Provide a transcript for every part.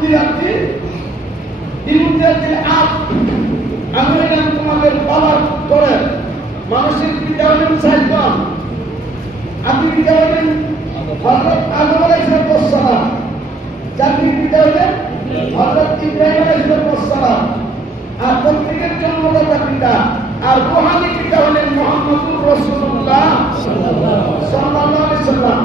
মুন্দিরাতি ইমুন্দিরাতিল up. আমি হইলাম তোমাদের বাবার করে মানুষের পিতা হলেন সাইদবান, আপনি পিতা হলেন হযরত আদম আলাইহিস সালাম, জাতির পিতা হলেন হযরত ইব্রাহিম আলাইহিস সালাম, আর প্রত্যেকের জন্মদাতা পিতা আর রূহানি পিতা হলেন মুহাম্মদুর রাসূলুল্লাহ সাল্লাল্লাহু আলাইহি সাল্লাম।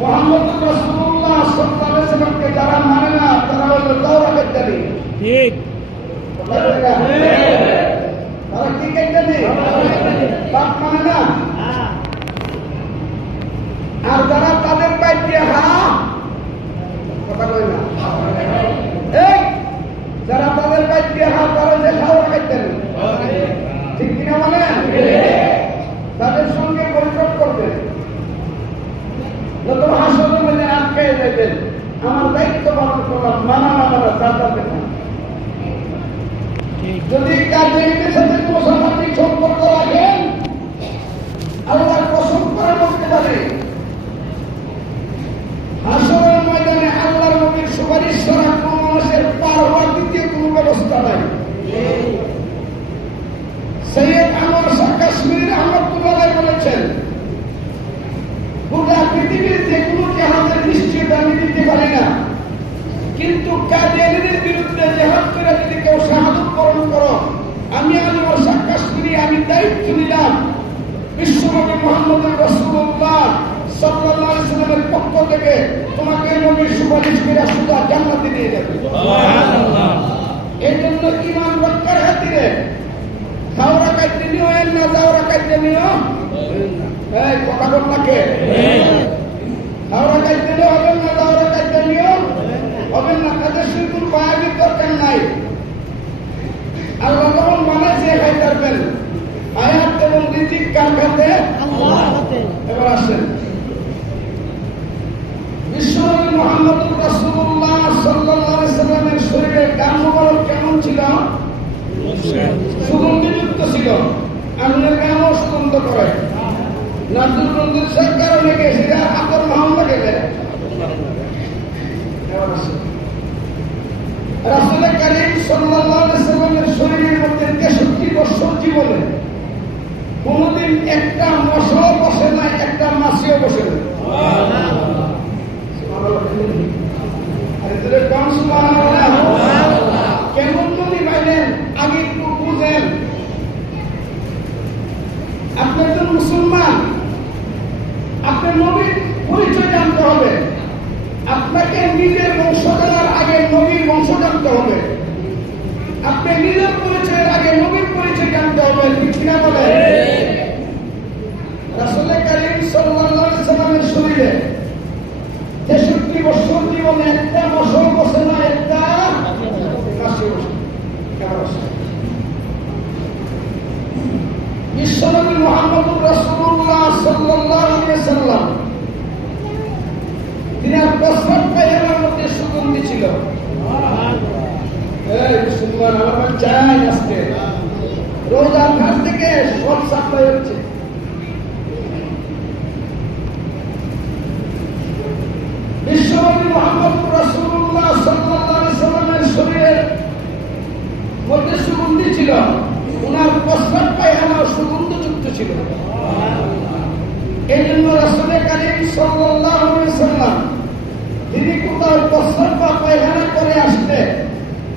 মুহাম্মদুর রাসূলুল্লাহ সাল্লাল্লাহু আলাইহি সাল্লামকে যারা মানে না তারা হলো দাওরা কারি। ঠিক তারা কি কারি? বাপ মানে না। আর যারা তাদের বাইকে কথা কই না, এই যারা তাদের বাইকে তারা যে খাওয়া খাইতেন, ঠিক কিনা? মানে তাদের সঙ্গে বৈঠক করবেন, যত হাসপাতাল মানে আটকে যাবেন। আমার দায়িত্ব পালন করলাম, মানা মানা চাপা না। যদি কাজের সাথে সামাজিক সম্পর্ক রাখেন, আল্লাহর কসম করে বলতে পারে হাসরের ময়দানে আল্লাহর নবীর সুপারিশ ছাড়া কোন মানুষের পার হওয়ার দ্বিতীয় কোনো ব্যবস্থা নাই। সৈয়দ আনোয়ার শাহ কাশ্মীরি রাহমাতুল্লাহ আলাইহি বলেছেন, গোটা পৃথিবীর যে কোনো জাহাজের নিশ্চয়তা আমি দিতে পারি না, কিন্তু কাদিয়ানীদের বিরুদ্ধে জিহাদ করে যদি কেউ শাহাদাত বরণ করো, আমি আনোয়ার শাহ কাশ্মীরি আমি দায়িত্ব নিলাম বিশ্বনবী মুহাম্মদুর রাসূলুল্লাহ সাল্লাল্লাহু আলাইহি ওয়াসাল্লামের পক্ষ থেকে তোমাকে নবীর সুপারিশ করে সুদা জান্নাতে নিয়ে যাবে। সুবহানাল্লাহ। এই জন্য ঈমান রক্ষার খাতিরে খাওয়া কাটতে নিও না, যাওয়া কাটতে নিও। এই কথা বল না কে? খাওয়া কাটতে নিও হবে না, যাওয়া কাটতে নিও হবে না। কাজে শুকুর বায়াবির দরকার নাই। আল্লাহ যখন বানাইছে খাই পারবেন, আয়াত এবং রিজিক কার খাতে? আল্লাহ হাতে। এবার আসেন বিশ্বনবী মুহাম্মদুর রাসূলুল্লাহ সাল্লাল্লাহু আলাইহি সাল্লামের শরীরের গান মোবারক কেমন ছিল? সুগন্ধিযুক্ত ছিল। আমাদের গানও সুগন্ধ করে না, দুর্গন্ধের কারণে গেছে আতর মাহমুদা গেলে। রাসূল কারীম সাল্লাল্লাহু আলাইহি সাল্লামের শরীরের মধ্যে 63 বছর জীবনে কোনদিন একটা মশাও বসে না, একটা মাছিও বসে না। কেমন নবী পাইলেন আগে একটু বুঝেন। আপনি একজন মুসলমান, আপনার নবীর পরিচয় জানতে হবে। আপনাকে নিজের বংশ জানার আগে নবীর বংশ জানতে হবে। আপনি নিজের পরিচয়ের আগে নবীর পরিচয় জানতে হবে, ঠিক কিনা বলে? রাসূল কারীম সাল্লাল্লাহু আলাইহি সাল্লামের শরীরে 63 বছর জীবনে একটা বছর বসে না, একটা মাসে বসে। বিশ্বনবী মুহাম্মদুর রাসূলুল্লাহ সাল্লাল্লাহু আলাইহি সাল্লাম তিনার প্রস্রাব পায়খানার মধ্যে সুগন্ধি ছিল। এই মুসলমান আমার চাই আজকে রোজার ঘাট থেকে সব সাপ্লাই হচ্ছে। বিশ্বনবী মুহাম্মদুর রাসূলুল্লাহ সাল্লাল্লাহু আলাইহি সাল্লামের শরীরের মধ্যে সুগন্ধি ছিল, ওনার প্রস্রাব পায়খানা সুগন্ধযুক্ত ছিল। এই জন্য রাসূল কারীম সাল্লাল্লাহু আলাইহি সাল্লাম তিনি কোথাও প্রস্রাব বা পায়খানা করে আসতে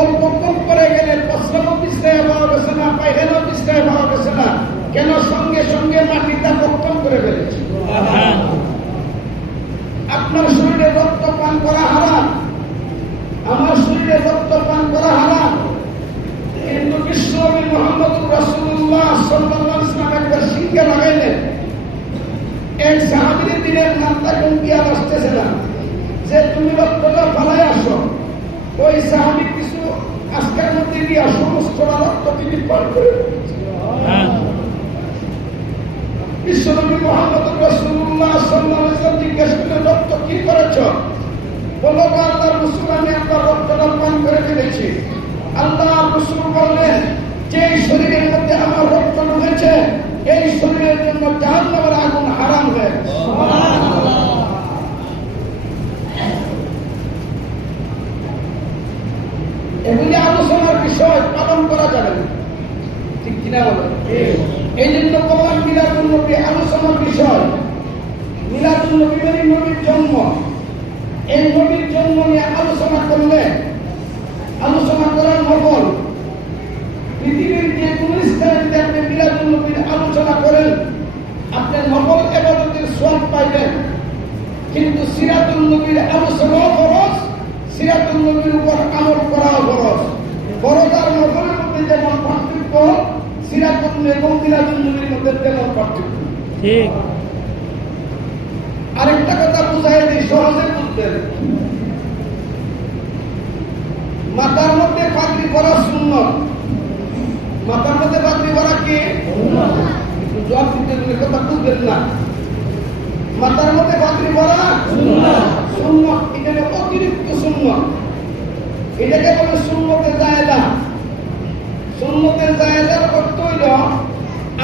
অল্পক্ষণ করে গেলে প্রস্রাব বিশ্রায় পাওয়া গেছে না, পায়খানা বিশ্রায় পাওয়া গেছে না, কেন? সঙ্গে সঙ্গে মাটিটা রক্তম করে ফেলেছে। আপনার শরীরে রক্ত পান করা হারাম, আমার শরীরে রক্ত পান করা হারাম, কিন্তু বিশ্বনবী মুহাম্মদুর রাসূলুল্লাহ সাল্লাল্লাহু আলাইহি ওয়াসাল্লাম একবার সিংহে লাগাইলেন। এক সাহাবীর দিনের নামটা টঙ্কিয়া আসতেছে না যে তুমি রক্তটা ফালাই আসো। ওই সাহাবী কিছু আজকের মধ্যে গিয়া সমস্ত রক্ত তিনি পান করে বিশ্বনবী মুহাম্মদুর রাসূলুল্লাহ সাল্লাল্লাহু আলাইহি ওয়াসাল্লাম জিজ্ঞেস করলেন, রক্ত কি করেছ? বলল, আল্লাহর রাসূল আমি আপনার রক্তটা পান করে ফেলেছি। আল্লাহর রাসূল বললেন, যে শরীরের মধ্যে আমার রক্ত ঢুকেছে এই শরীরের জন্য জাহান্নামের আগুন হারাম হয়ে গেছে। সুবহানাল্লাহ। বিষয় পালন করা যাবে না, ঠিক কিনা বলে? এই জন্য বললাম মিলাদুন নবী আলোচনার বিষয়। মিলাদুন নবী মানে নবীর জন্ম। এই নবীর জন্ম নিয়ে আলোচনা করলে আলোচনা করার নকল পৃথিবীর যে কোন স্থানে যদি আপনি মিলাদুন নবীর আলোচনা করেন আপনি নকল ইবাদতের সওয়াব পাইবেন। কিন্তু সিরাতুন নবীর আলোচনাও ফরজ, সিরাতুন নবীর উপর আমল করাও ফরজ। ফরজ আর নকলের মধ্যে যেমন পার্থক্য, সিরাতুন এবং মিলাদুন নবীর মধ্যে তেমন পার্থক্য। ঠিক। আরেকটা কথা বুঝাই দিই, সহজে বুঝবেন। মাথার মধ্যে পাগড়ি পরা সুন্নত। মাথার মধ্যে পাগড়ি পরা কি জবাব দিতে কথা বুঝবেন না। মাথার মধ্যে পাগড়ি পরা সুন্নত, এটা অতিরিক্ত সুন্নত। এটাকে বলে সুন্নতে জায়েদা। সুন্নতে জায়েদার অর্থ হইল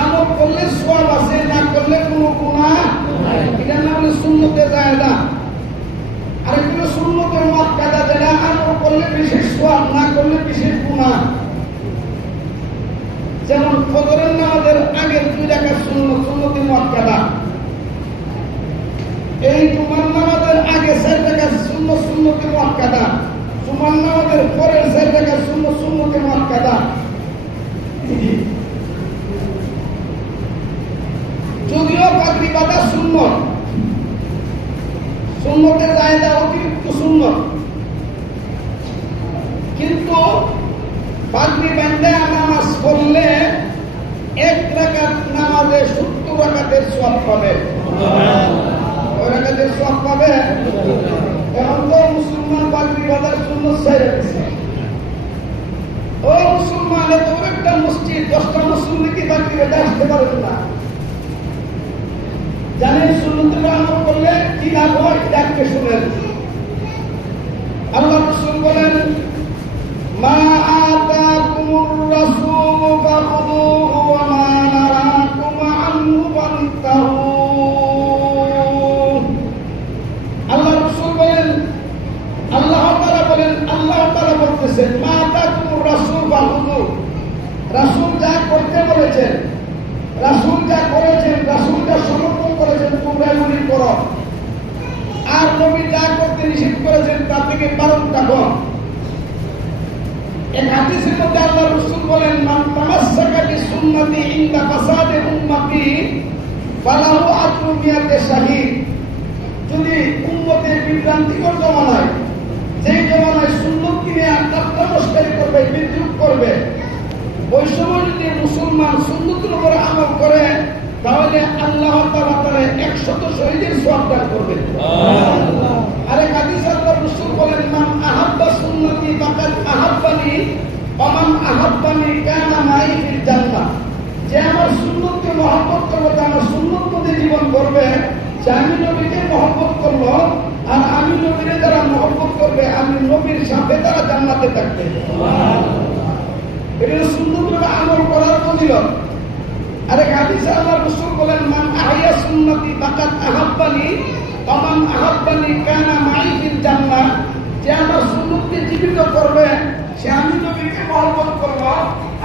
আমল করলে সওয়াব আছে, না করলে কোনো গুনাহ। এটার নাম হলো সুন্নতে জায়েদা। আরেকটা সুন্নতের মুআক্কাদা, যেটা আমল করলে বিশেষ সওয়াব, না করলে বিশেষ গুনাহ। যেমন ফজরের নামাজের আগে 2 রাকাত সুন্নত, সুন্নতে মুআক্কাদা। এই জুমার নামাজের আগে 4 রাকাত সুন্নত, সুন্নতে মুআক্কাদা। জুমার নামাজের পরের 4 রাকাত সুন্নত, সুন্নতে মুআক্কাদা। যদিও পাগড়ি বাঁধা সুন্নত, সুন্নতের জায়েদা অতিরিক্ত সুন্নত, কিন্তু পাগড়ি বাঁধা নামাজ পড়লে 1 রাকাত নামাজে 70 রাকাতের সওয়াব পাবে। ওই রাকাতের সওয়াব পাবে। এখন তো মুসলমান পাগড়ি বাঁধার সুন্নত ছেড়ে দিয়েছে। ও মুসলমান, এত একটা মসজিদ 10টা মুসলমান কি পাগড়ি বেঁধে আসতে পারবে না? জানেন সুন্নতের আমল করলে কি লাভ হয়? ডাকতে শুনেন। আল্লাহ রাসূল বলেন, মা আতাকুমুর রাসূলু ফাখুযুহু ওয়া মা নাহাকুম আনহু ফান্তাহু। আল্লাহ রাসূল বলেন, আল্লাহ তাআলা বলতেছেন, মা আতাকুমুর রাসূল ফাখুযুহু। রাসূল যা করতে বলেছেন, রাসূল যা করেছেন, রাসূল যা সমর্থন করেছেন, তোমরা এগুলি করো। আর নবী যা করতে নিষেধ করেছেন তা থেকে বারণ থাকো। এক হাদিসের মধ্যে আল্লাহ রাসূল বলেন, মান তামাসসাকা বিসুন্নতি ইনদা ফাসাদি উম্মতি ফালাহু আজরু মিয়াতে শাহীদ। যদি উম্মতের বিভ্রান্তিকর জমানায়, যেই জমানায় সুন্নত নিয়ে আত্মনষ্কারী করবে, বিদ্রুপ করবে, ওই সময় যদি মুসলমান সুন্নতের উপর আমল করে তাহলে আল্লাহ তাআলা 100 শহীদের সওয়াব দান করবেন। আরে হাদিসে আল্লাহ রাসূল বলেন, মান আহাব্বা সুন্নতি ফাকাদ আহাব্বানি ওয়া মান আহাব্বানি কানা মাই ফিল জান্নাহ। যে আমার সুন্নতকে মহব্বত করবে, আমার সুন্নত মতে জীবন করবে, যে আমি নবীকে মহব্বত করলো, আর আমি নবীকে যারা মহব্বত করবে, আমি নবীর সাথে তারা জান্নাতে থাকবে। এটা সুন্নতের আমল করার ফজিলত। আরে হাদিসে আল্লাহ রাসূল বলেন, মান আহইয়া সুন্নতি ফাকাদ আহাব্বানি ওয়া মান আহাব্বানি কানা মাই ফিল জান্নাহ। যে আমার সুন্নতকে জীবিত করবে, সে আমি নবীকে মহব্বত করব,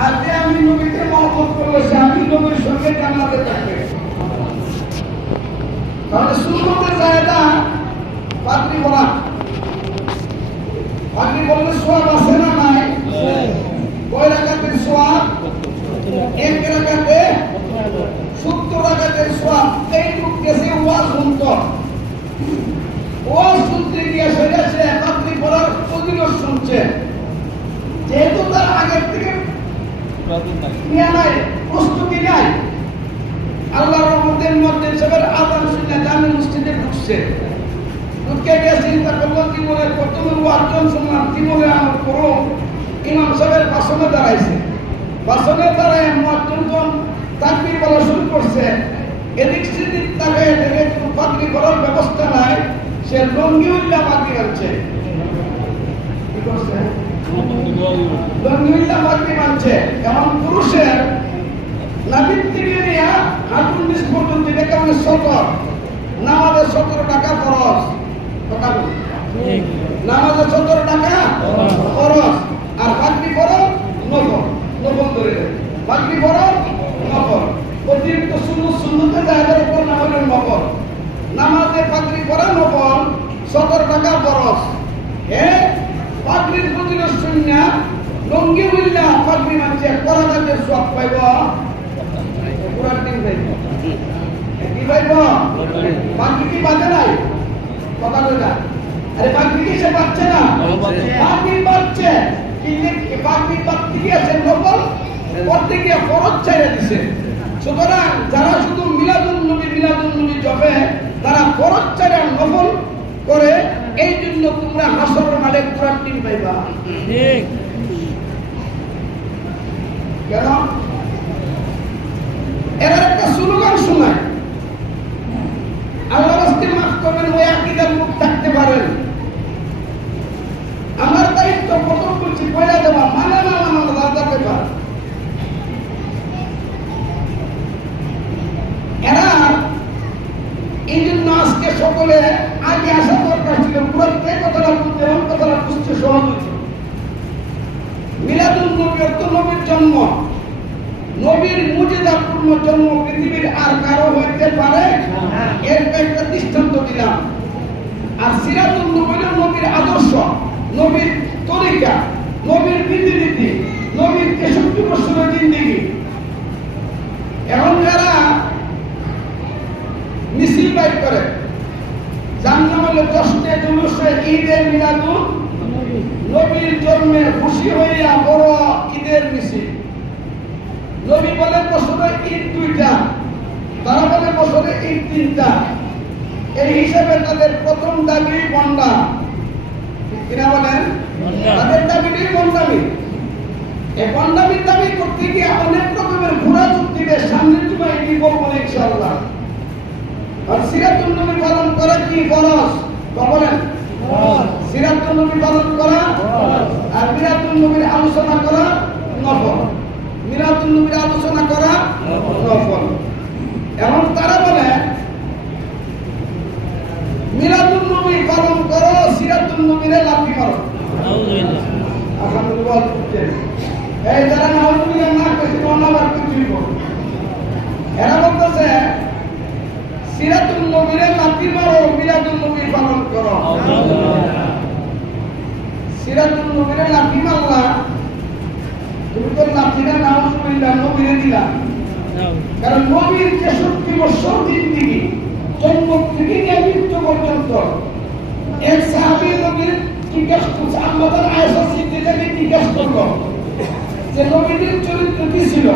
আর যে আমি নবীকে মহব্বত করব, সে আমি নবীর সঙ্গে জান্নাতে থাকবে। তাহলে সুন্নতের জায়েদা পাগড়ি পরা। পাগড়ি পরলে সওয়াব আছে না নাই? কয় রাকাতের সওয়াব? 1 রাকাতে 70 রাকাতের সওয়াব। এইটুক গেছে ওয়াজ শুনতো। ওয়াজ শুনতে গিয়ে সেটা সে পাগড়ি পরার ফজিলত শুনছে। যেহেতু তার আগের থেকে নিয়ে নাই, প্রস্তুতি নাই, আল্লাহর রহমতের মধ্যে সবার আযান শুনে জামে মসজিদে ঢুকছে। ঢুকে গিয়ে চিন্তা করলো, জীবনের প্রথমে ওয়াজ শুনলাম, জীবনে আমল করো। ইমাম সাহেবের ভাষণে দাঁড়াইছে। ভাষণে দাঁড়ায় মুয়াজ্জিন তাকবীর বলা শুরু করছে। এদিক সেদিক তাকায় দেখে পাগড়ি পরার ব্যবস্থা নাই, সে লঙ্গি উল্লা পাগড়ি আনছে। কি করছে? লঙ্গি উল্লা পাগড়ি আনছে। এমন পুরুষের নাভির থেকে নিয়ে হাঁটুর নিচ পর্যন্ত, এটাকে বলে সতর। নামাজে 17 টাকা খরচ। কথা বলি, নামাজে 17 টাকা খরচ। আর পাগড়ি পরো নফল নফল ধরে নেয় বাকি ফরজ নফল অতিরিক্ত সুন্নতে জায়েজের উপর না হলে নফল নামাজে পাগড়ি পরা নফল 17 টাকা ফরজ হ্যাঁ পাগড়ির ফজিলত শুনিয়া লঙ্গি উল্লা পাগড়ি মানছে করা কাজের সওয়াব পাইব পুরা দিন পাইব কি পাইব পাগড়ি কি বাজে নাই কথা কইলা আরে পাগড়ি কি সে বাচ্চা না পাগড়ি বাচ্চা কি পাগড়ি বাচ্চা কি আছে নফল করতে গিয়ে ফরজ ছেড়ে দিছে সুতরাং যারা শুধু মিলাদুন নবী জপে তারা ফরজ ছেড়ে নফল করে এই জন্য তোমরা হাসরের মাঠে পুরা দিন পাইবা ঠিক কেন এরা একটা স্লোগান শোনায় আল্লাহ রাস্তে মাফ করবেন ওই আকীদার মুখ থাকতে পারেন আমার দায়িত্ব প্রথম বলছি কইরা দেওয়া মানে না আলাদা ব্যাপার এরা এই জন্য আজকে সকলে আগে আসা দরকার ছিল পুরো কথাটা বলতে এবং কথাটা বুঝতে সহজ হয়েছে মিলাদুন নবী অর্থ নবীর জন্ম নবীর মুজিজাপূর্ণ জন্ম পৃথিবীর আর কারো হইতে পারে এর একটা দৃষ্টান্ত দিলাম আর সিরাতুন নবী নবীর আদর্শ নবীর তরিকা নবীর বিধিনীতি নবীর 63 বছরের জিন্দেগি এখন যারা মিছিল বাইর করে যার নাম হলো জশ্নে জুলুসে ঈদে মিলাদুন নবীর জন্মে খুশি হইয়া বড় ঈদের মিছিল নবী বলে বছরে ঈদ 2টা তারা বলে বছরে ঈদ 3টা এই হিসাবে তাদের প্রথম দাবি বন্ডা কিনা বলেন তাদের দাবিটি বন্ডামি এই বন্ডামির দাবি করতে গিয়ে অনেক রকমের ঘোরা যুক্তিকে সামনে তোমায় কি বলবো ইনশাআল্লাহ আর সিরাতুন নবী পালন করা কি ফরজ বলেন সিরাতুন নবী পালন করা আর মিলাদুন নবীর আলোচনা করা নফল মিলাদুন নবীর আলোচনা করা নফল এখন তারা বলে মিলাদুন নবী পালন করো সিরাতুন নবীরে লাথি মারো আলহামদুলিল্লাহ এই যারা নাউজুবিল্লাহ না কইছে অন্যবার কিছুই বলে এরা বলতেছে সিরাতুন নবীরে লাথি মারো মিলাদুন নবী পালন করো সিরাতুন নবীরে লাথি মারলা তুমি তো লাথিটা নাউজুবিল্লাহ নবীরে দিলা কারণ নবীর 63 বছর জিন্দেগি জন্ম থেকে নিয়ে মৃত্যু পর্যন্ত এক সাহাবী নবীর জিজ্ঞেস করছে আমাদের আয়েশা সিদ্দিকাকে জিজ্ঞেস করলো যে নবীর চরিত্র কি ছিল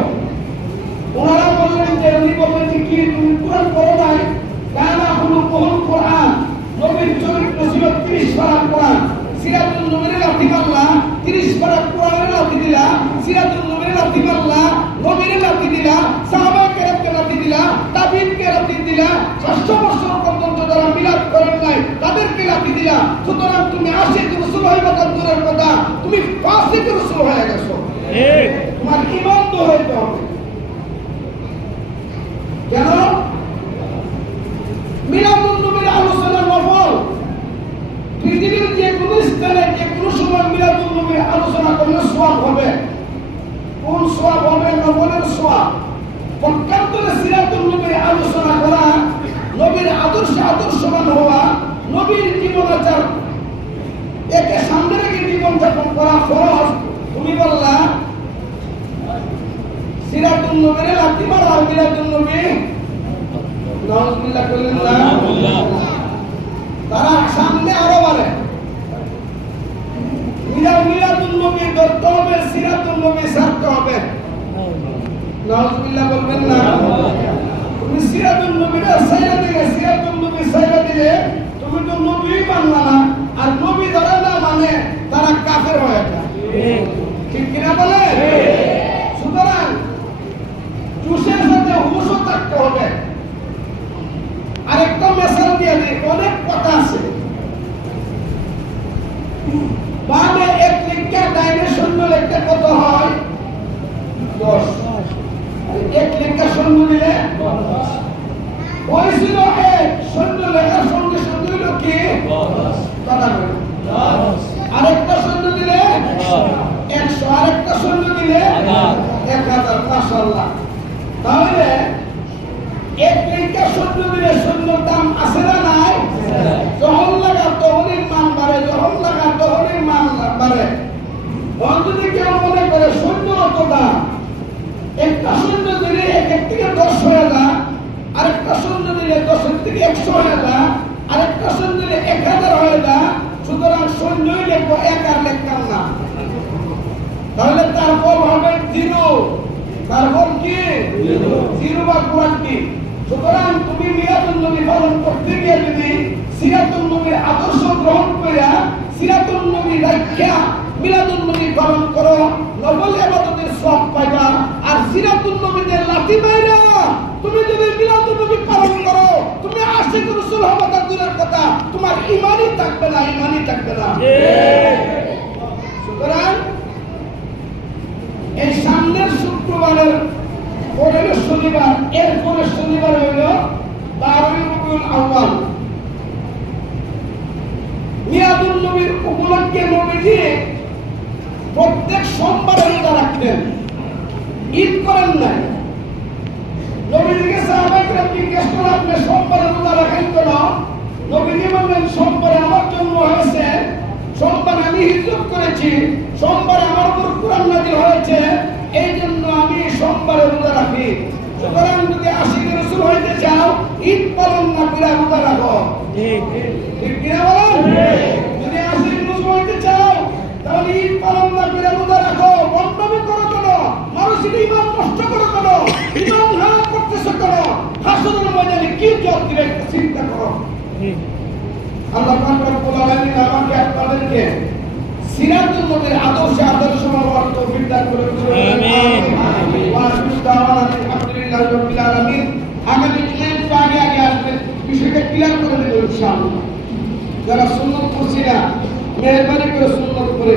ওনারা বললেন যে উনি বললেন যে কি তুমি কোরআন পড়ো নাই কানা হলো কোরআন কোরআন নবীর চরিত্র ছিল 30 পারা কোরআন সিরাতুন নবীর লাথি মারলা 30 পারা কোরআনের লাথি দিলা সিরাতুন নবীর লাথি মারলা নবীর লাথি দিলা সাহাবা কেরামকে লাথি দিলা তাবিঈনকে লাথি দিলা 500 বছর পর্যন্ত যারা মিলাদ করেন নাই তাদেরকে লাথি দিলা সুতরাং তুমি আশিক রাসূল হইবা দূরের কথা তুমি ফাসিক রাসূল হয়ে গেছো ঠিক তোমার ঈমান তো হইতে হবে কেন মিলাদুন নবীর আলোচনা নফল পৃথিবীর যে কোনো স্থানে যে কোনো সময় মিলাদুন নবীর আলোচনা করলে সওয়াব হবে কোন সওয়াব হবে নফলের সওয়াব পক্ষান্তরে সিরাতুন নবীর আলোচনা করা নবীর আদর্শবান হওয়া নবীর জীবনাচার একে সামনে রেখে জীবনযাপন করা ফরজ তুমি বললা সিরাতুন নবীর লাথি মারা আর মিলাদুন নবী নাউজুবিল্লাহ বললেন না তারা সামনে আরো বলে মিলাদুন নবী ধরতে হবে সিরাতুন নবী ছাড়তে হবে নাউজুবিল্লাহ বলবেন না তুমি সিরাতুন নবীর সাইরা দিলে সিরাতুন নবী সাইরা দিলে তুমি তো নবী মানলা না আর নবী ধরে না মানে তারা কাফের হয়ে যায় ঠিক কিনা বলে সুতরাং জুসের সাথে হুশও থাকতে হবে আরেকটা মেসাল দিয়ে দিই অনেক কথা আছে বামে 1 লিখা ডাইনে 0 লিখতে কত হয় 10 1 লিখা 0 দিলে 10 হয়েছিল 1 0 লেখার সঙ্গে সঙ্গে হলো কি 10 কথা বলে 10 আরেকটা 0 দিলে 10 100 আরেকটা সৈন্য দিলে 1000 মাশাআল্লাহ। তাহলে এক লেখা সৈন্য দিলে সৈন্যর দাম আছে না নাই? যখন লাগা তখনই মান বাড়ে, যখন লাগা তখনই মান বাড়ে। তখন যদি কেউ মনে করে সৈন্য অত দাম, একটা সৈন্য দিলে 1 থেকে 10 হয়ে যায়, আরেকটা সৈন্য দিলে 10 থেকে 100 হয়ে যায়, আরেকটা সৈন্য দিলে 1000 হয়ে যায়, সুতরাং সৈন্যই লিখবো, এক আর লিখতাম না। তাহলে তার ফল হবে 0। তার ফল কি? 0 বা কুরান্তি। সুতরাং তুমি মিলাদুন নবী পালন করতে গিয়ে যদি সিরাতুন নবীর আদর্শ গ্রহণ করিয়া সিরাতুন নবী রাখিয়া মিলাদুন নবী পালন করো, নফল ইবাদতের সওয়াব পাইবা। আর সিরাতুন নবীদের লাঠি মাইরা তুমি যদি মিলাদুন নবী পালন করো, তুমি আশিক রাসূল হবা তা দূরের কথা, তোমার ঈমানই থাকবে না, ঈমানই থাকবে না। সুতরাং এই সামনের শুক্রবারের পরের শনিবার, এর পরের শনিবার হইল 12 রবিউল আউয়াল। মিলাদুন নবীর উপলক্ষে নবীজি প্রত্যেক সোমবারে রোজা রাখতেন, ঈদ করেন নাই। নবীজিকে সাহাবায়ে জিজ্ঞেস করলেন, আপনি সোমবারে রোজা রাখেন কেন? নবীজি বললেন, সোমবারে আমার জন্ম হয়েছে, সোমবার আমি হিজরত করেছি, সোমবারে আমার উপর কুরআন নাযিল হয়েছে, এই জন্য আমি সোমবারে রোজা রাখি। সুতরাং যদি আশিক রাসূল হইতে চাও, ঈদ পালন না করে রোজা রাখো। ঠিক কিনা বলেন? যদি আশিক রাসূল হইতে চাও, তাহলে ঈদ পালন না করে রোজা রাখো। বন্ধমি করো কেন? মানুষের ঈমান নষ্ট করো কেন? ঈমান হারা করতেছো কেন? হাসরের ময়দানে কি জবাব দিবে চিন্তা করো। আল্লাহ পাক রব্বুল আলামিন আমাকে আপনাদেরকে সিরাতুন নবীর আদর্শমান হওয়ার তৌফিক দান করুন। আমিন। ওয়া আলহামদুলিল্লাহি রাব্বিল আলামিন। আগামী দিনে আগে আসবে, বিষয়টা ক্লিয়ার করে দেব ইনশাআল্লাহ। যারা সুন্নাত করছি না, মেহেরবানি করে সুন্নাত করে